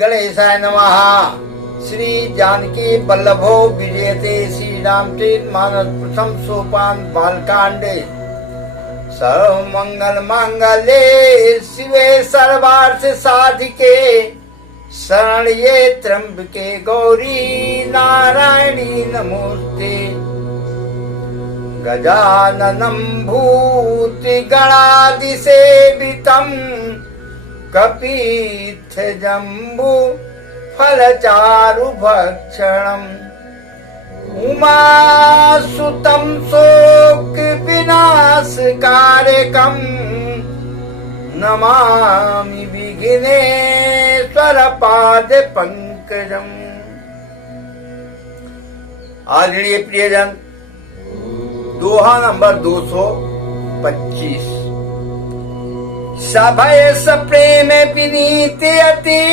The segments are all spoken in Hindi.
गणेशाय नमः। श्री जानकी बल्लभो विजयते श्री रामचरित मानस प्रथम सोपान बालकांडे। सर्व मंगल मांगल्ये शिवे सर्वार्थ साधिके शरण्ये त्र्यंबके गौरी नारायणी नमोस्ते। गजाननं भूति गणादिसेवितं कपीथ जम्बू फलचारु भक्षणम् उमासुतं शोक विनाशकारकम् नमामि विघ्नेश्वर पाद पंकजम्। आदरणीय प्रियजन, दोहा नंबर 225। सभय सप्रेम विनीत अति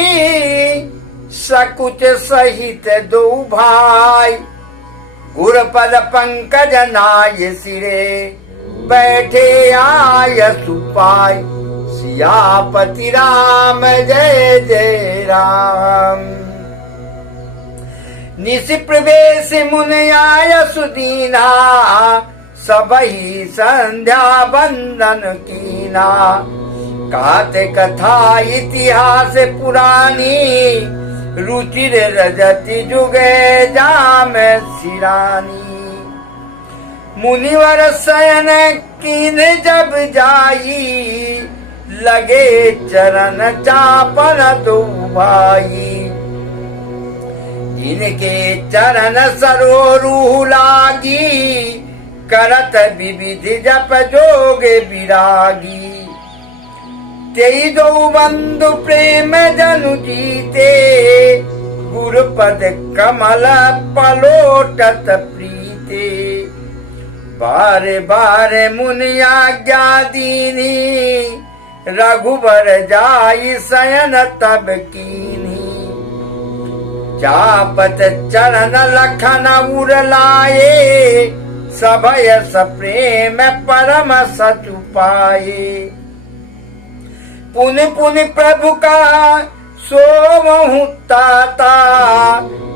सकुच सहित दो भाई। गुरपद पंकज नाय सिरे बैठे आय सुपाय। सियापति राम जय जय राम। निशि प्रवेश मुन आय सुदीना सबही संध्या बंदन कीना। कहते कथा इतिहास पुरानी रुचिर रजति जुगे जाम सिरानी। मुनिवर शयन कीन जब जाई लगे चरण चापन दो भाई। इनके चरण सरोरू लागी करत विविध जप जोग विरागी। तेई दो बंधु प्रेम जनु जीते गुरुपद कमल पलोटत प्रीते। बारे बारे मुनि आज्ञा दीनी रघुबर जाई शयन तब कीनी। चापत चरण लखन उरलाए सभय सप्रेम परम सचु पाए। पुनि पुनि प्रभु का सोमहु ताता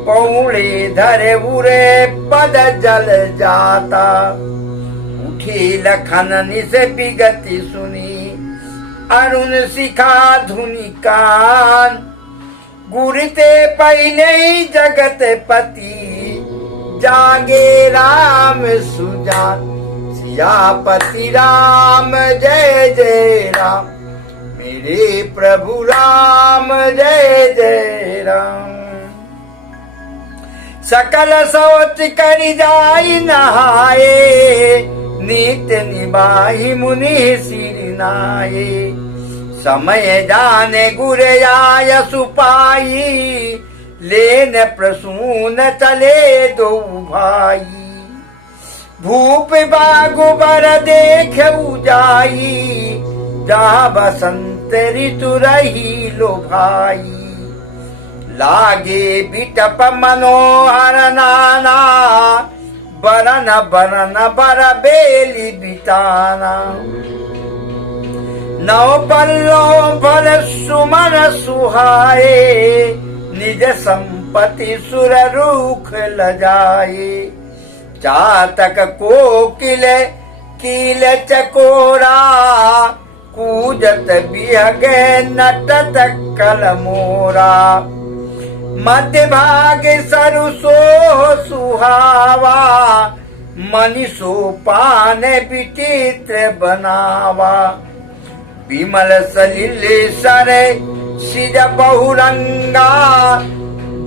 पौड़े धरे उरे पद जल जाता। उठी लखन निस विगति सुनी अरुण शिखा धुनि कान। गुरते पहले ही जगत पति जागे राम सुजान। सियापति राम जय जय राम। मेरे प्रभु राम जय जय राम। सकल सोच कर जाई नहाए नित्य निभाई मुनि सिर नाये। समय जाने गुर आय सुपाई लेन प्रसून चले दो भाई। भूप बागुबर देख जाई जहाँ बसंत ऋतु रही लो भाई। लागे बिटप मनोहर नाना बरन बरन बर बेली बिताना। नौ पल्लो फल सुमन सुहाए निज संपत्ति सुर रूख लजाए। चातक कोकिल कील चकोरा कूजत बिहगे नटत कलमोरा। मध्य भाग सरसो सुहावा मनीषो पान विचित्र बनावा। विमल सलिल सर सिज बहुरंगा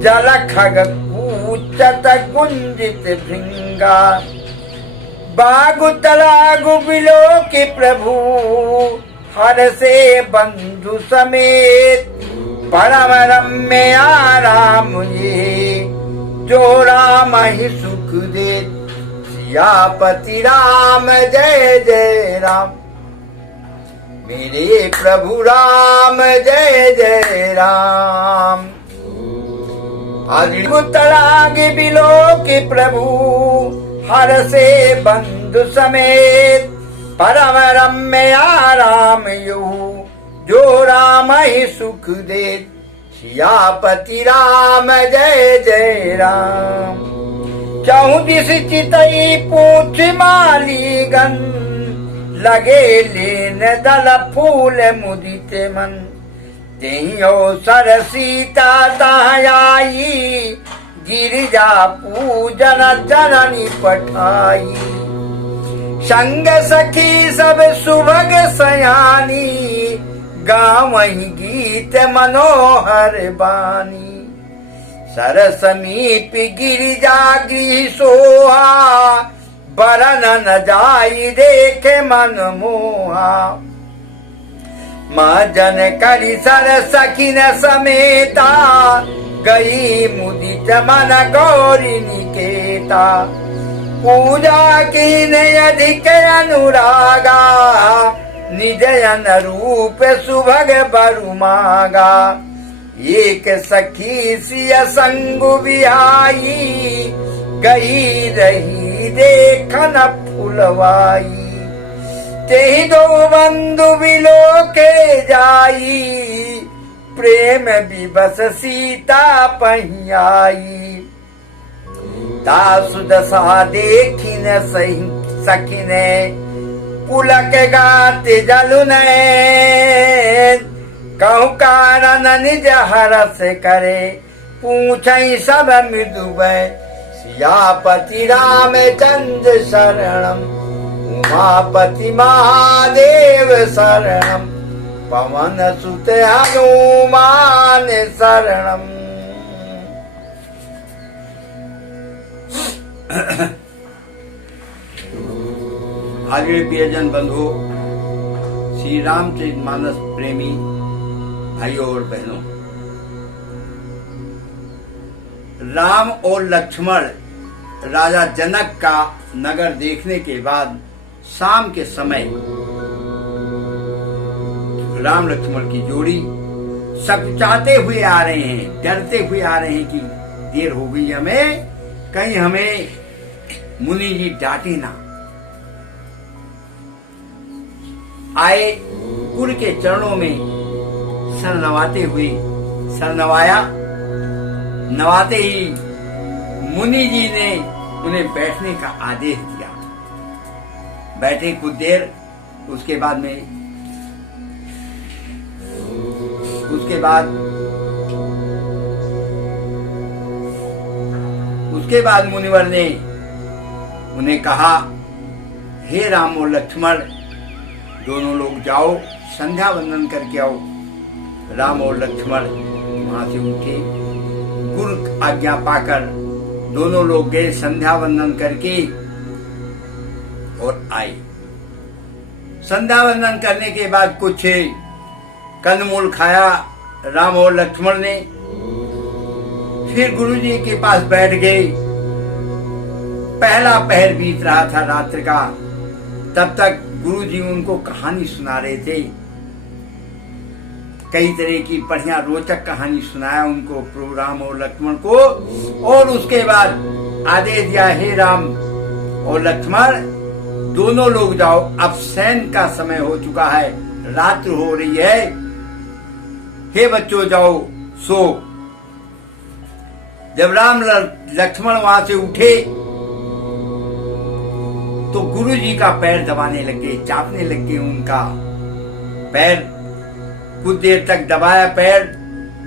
जल खग कूचत गुंजित भृंगा। बागु तलागु बिलो के प्रभु हर से बंधु समेत। परम रम्य आराम ये जो राम ही सुख दे। सियापति राम जय जय राम। मेरे प्रभु राम जय जय राम। तलाग बिलो के प्रभु हर से बंधु समेत। परम रम्य आराम यो जो राम ही सुख दे। सियापति राम जय जय राम। 34 चितई पूछ मालीगन, लगे लेन दल फूल मुदित मन। तेहियो सर सीता तहाई, गिरिजा पूजन जननी पठाई। संग सखी सब सुभग सयानी, गावहि गीत मनोहर बानी। सर समीप गिरिजा गृह सोहा, बरन न जाई देखे मन मोहा। माँ जन करी सर सखी न समेता, गई मुदित मन गौरी निकेता। पूजा की अधिक अनुरागा, निजयन रूप सुभग बरु मागा। एक सखी सिय संग बिहाई, गई रही देखन फुलवाई। तेहि दो बंधु बिलो के जाई, प्रेम विवश सीता पहियाई। तासु दशा देखी न सखिने, पुलक गाते जलु नैन। कहु कारण निज हरस करे, पूछई सब मृदुवै। सियापति रामचंद्र शरणम, उमापति महादेव शरणम। पवन सुत हनुमान शरणम। आदरणीय प्रियजन बंधु, श्री रामचरितमानस प्रेमी भाइयों और बहनों, राम और लक्ष्मण राजा जनक का नगर देखने के बाद शाम के समय राम लक्ष्मण की जोड़ी सकचाते हुए आ रहे हैं, डरते हुए आ रहे हैं कि देर हो गई हमें, कहीं हमें मुनि जी डांटे ना। आए कुल के चरणों में सर नवाते हुए, सर नवाते ही मुनि जी ने उन्हें बैठने का आदेश दिया। बैठे कुछ देर, उसके बाद मुनिवर ने उन्हें कहा, हे राम और लक्ष्मण, दोनों लोग जाओ संध्या वंदन करके आओ। राम और लक्ष्मण वहां से उठे, गुरु आज्ञा पाकर दोनों लोग गए संध्या वंदन करके और आए। संध्या वंदन करने के बाद कुछ कंदमूल खाया राम और लक्ष्मण ने, फिर गुरुजी के पास बैठ गए। पहला पहर बीत रहा था रात्रि का, तब तक गुरुजी उनको कहानी सुना रहे थे। कई तरह की बढ़िया रोचक कहानी सुनाया उनको, प्रभु राम और लक्ष्मण को। और उसके बाद आदेश दिया, हे राम और लक्ष्मण, दोनों लोग जाओ, अब शयन का समय हो चुका है, रात्रि हो रही है। हे बच्चों, जाओ सो। जब राम लक्ष्मण वहां से उठे तो गुरु जी का पैर दबाने लगे, चापने लगे उनका पैर। कुछ देर तक दबाया पैर।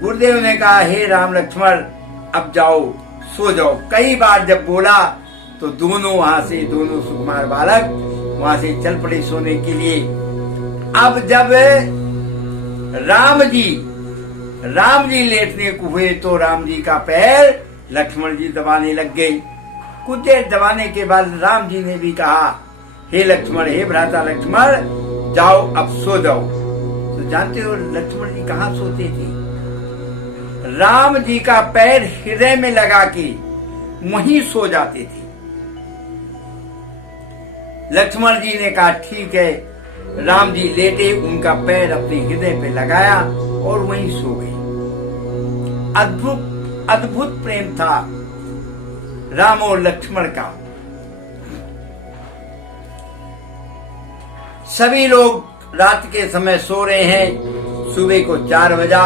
गुरुदेव ने कहा, हे राम लक्ष्मण, अब जाओ सो जाओ। कई बार जब बोला तो दोनों सुकुमार बालक वहां से चल पड़े सोने के लिए। अब जब राम जी लेटने को हुए तो राम जी का पैर लक्ष्मण जी दबाने लग गए। कुछ देर दबाने के बाद राम जी ने भी कहा, हे लक्ष्मण, हे भ्राता लक्ष्मण, जाओ अब सो जाओ। तो जानते हो लक्ष्मण जी कहाँ सोते थे? राम जी का पैर हृदय में लगा के वहीं सो जाते थे। लक्ष्मण जी ने कहा, ठीक है। राम जी लेटे, उनका पैर अपने हृदय पे लगाया और वहीं सो गए। अद्भुत प्रेम था राम और लक्ष्मण का। सभी लोग रात के समय सो रहे हैं। सुबह को 4 बजा।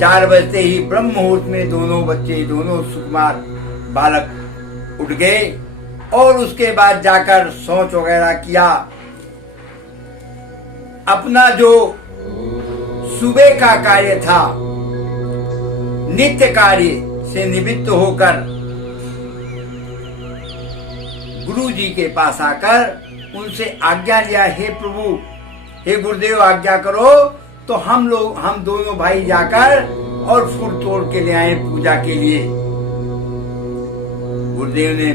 4 बजते ही ब्रह्म मुहूर्त में दोनों बच्चे, दोनों सुकुमार बालक उठ गए और उसके बाद जाकर शौच वगैरह किया। अपना जो सुबह का कार्य था, नित्य कार्य से निवृत्त होकर गुरु जी के पास आकर उनसे आज्ञा लिया, हे प्रभु, हे गुरुदेव, आज्ञा करो तो हम दोनों भाई जाकर और फूल तोड़ के ले आए पूजा के लिए। गुरुदेव ने,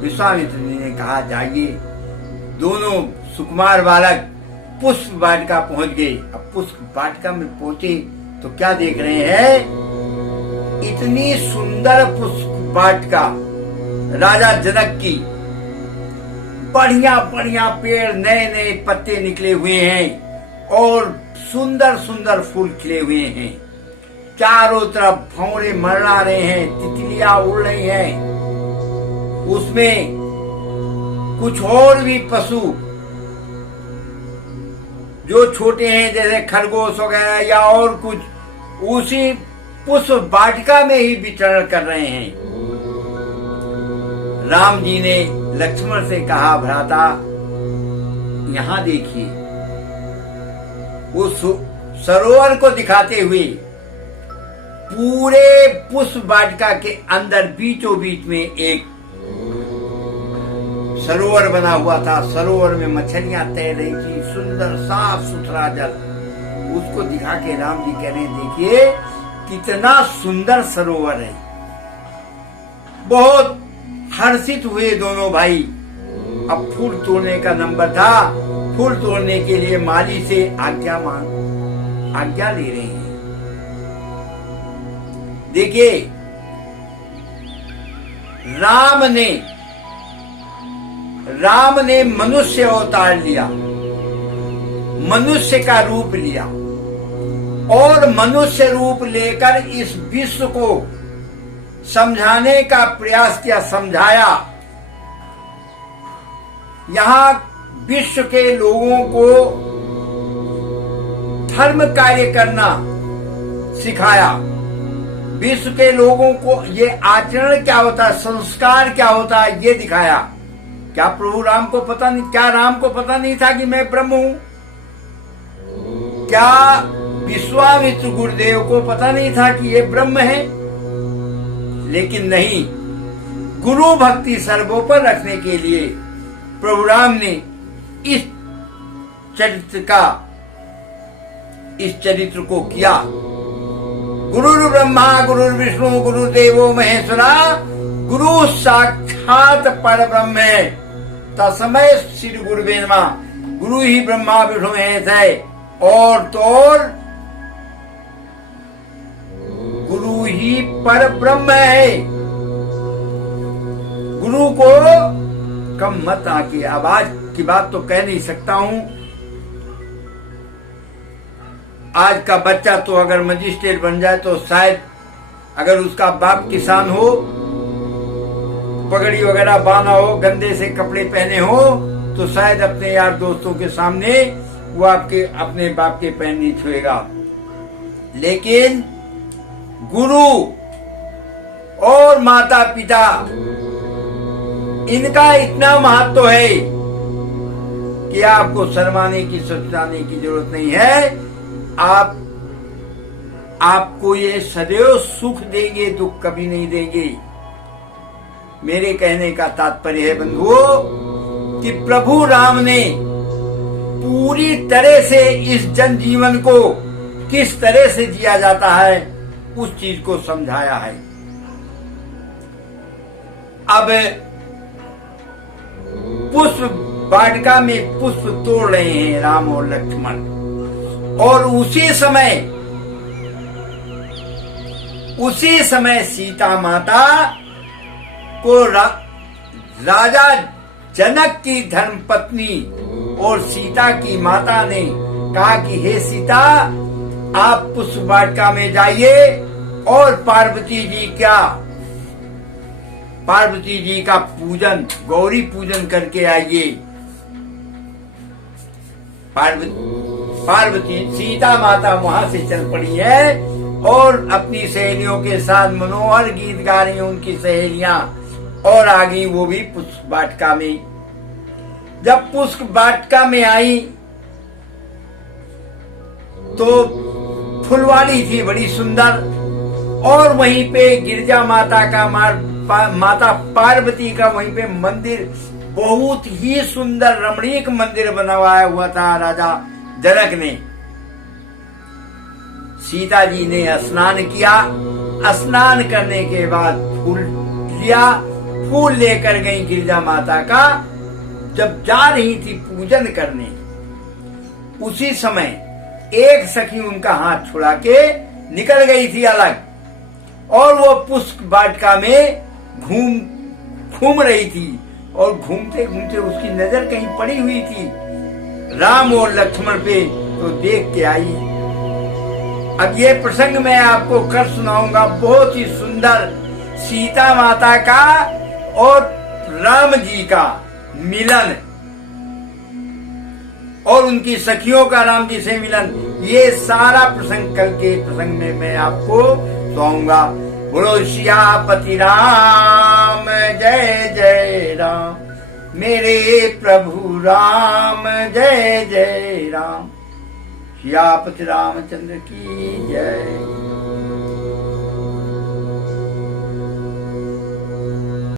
विश्वामित्र जी ने कहा, जाइए। दोनों सुकुमार बालक पुष्प वाटिका पहुंच गए। अब पुष्प वाटिका में पहुंचे तो क्या देख रहे हैं, इतनी सुंदर पुष्प वाटिका राजा जनक की, बढ़िया बढ़िया पेड़, नए नए पत्ते निकले हुए हैं और सुंदर सुंदर फूल खिले हुए हैं। चारों तरफ भंवरे मरड़ा रहे हैं, तितलियां उड़ रही हैं। उसमें कुछ और भी पशु जो छोटे हैं, जैसे खरगोश वगैरह या और कुछ, उसी पुष्प वाटिका में ही विचरण कर रहे हैं। राम जी ने लक्ष्मण से कहा, भ्राता यहां देखिए। वो सरोवर को दिखाते हुए पूरे पुष्प वाटिका के अंदर बीचों बीच में एक सरोवर बना हुआ था। सरोवर में मछलियां तैर रही थी, सुंदर साफ सुथरा जल। उसको दिखा के राम जी कह रहे हैं, देखिए कितना सुंदर सरोवर है। बहुत हर्षित हुए दोनों भाई। अब फूल तोड़ने का नंबर था। फूल तोड़ने के लिए माली से आज्ञा ले रहे हैं। देखिए, राम ने मनुष्य अवतार लिया, मनुष्य का रूप लिया और मनुष्य रूप लेकर इस विश्व को समझाने का प्रयास किया, समझाया। यहां विश्व के लोगों को धर्म कार्य करना सिखाया। विश्व के लोगों को ये आचरण क्या होता है, संस्कार क्या होता है, ये दिखाया। क्या प्रभु राम को पता नहीं, क्या राम को पता नहीं था कि मैं ब्रह्म हूं? क्या विश्वामित्र गुरुदेव को पता नहीं था कि ये ब्रह्म है? लेकिन नहीं, गुरु भक्ति सर्वोपर रखने के लिए प्रभु राम ने इस चरित्र को किया। गुरु ब्रह्मा गुरु विष्णु गुरुदेवो महेश्वरा, गुरु साक्षात परब्रह्म है, तस्मै श्री गुरुवे नमः। गुरु ही ब्रह्मा विष्णु महेश है और तो गुरु ही पर ब्रह्म है। गुरु को कम मत आके, आवाज की बात तो कह नहीं सकता हूं। आज का बच्चा तो अगर मजिस्ट्रेट बन जाए तो शायद, अगर उसका बाप किसान हो, पगड़ी वगैरह बांधा हो, गंदे से कपड़े पहने हो, तो शायद अपने यार दोस्तों के सामने वो अपने बाप के पैर नहीं छुएगा। लेकिन गुरु और माता पिता, इनका इतना महत्व है कि आपको शर्माने की, सचुराने की जरूरत नहीं है। आपको ये सदैव सुख देंगे, दुख कभी नहीं देंगे। मेरे कहने का तात्पर्य है बंधुओं कि प्रभु राम ने पूरी तरह से इस जनजीवन को किस तरह से जिया जाता है उस चीज को समझाया है। अब पुष्प वाटिका में पुष्प तोड़ रहे हैं राम और लक्ष्मण, और उसी समय सीता माता को राजा जनक की धर्मपत्नी और सीता की माता ने कहा कि हे सीता, आप पुष्प वाटिका में जाइए और पार्वती जी का पूजन, गौरी पूजन करके आइए। पार्वती सीता माता वहां से चल पड़ी है और अपनी सहेलियों के साथ मनोहर गीत गा रही उनकी सहेलियां, और आ गई वो भी पुष्प वाटिका में। जब पुष्प वाटिका में आई तो फुलवाड़ी थी बड़ी सुंदर, और वहीं पे गिरजा माता का माता पार्वती का वहीं पे मंदिर, बहुत ही सुंदर रमणीक मंदिर बनवाया हुआ था राजा जनक ने। सीता जी ने स्नान किया, स्नान करने के बाद फूल लिया, फूल लेकर गई गिरजा माता का। जब जा रही थी पूजन करने, उसी समय एक सखी उनका हाथ छुड़ा के निकल गई थी अलग, और वो पुष्प वाटिका में घूम रही थी, और घूमते घूमते उसकी नजर कहीं पड़ी हुई थी राम और लक्ष्मण पे, तो देख के आई। अब ये प्रसंग मैं आपको कर सुनाऊंगा, बहुत ही सुंदर सीता माता का और राम जी का मिलन, और उनकी सखियों का राम जी से मिलन। ये सारा प्रसंग कल के प्रसंग में मैं आपको सुनाऊंगा। बोलो सियापति राम जय जय राम, मेरे प्रभु राम जय जय राम, सियापति रामचंद्र की जय।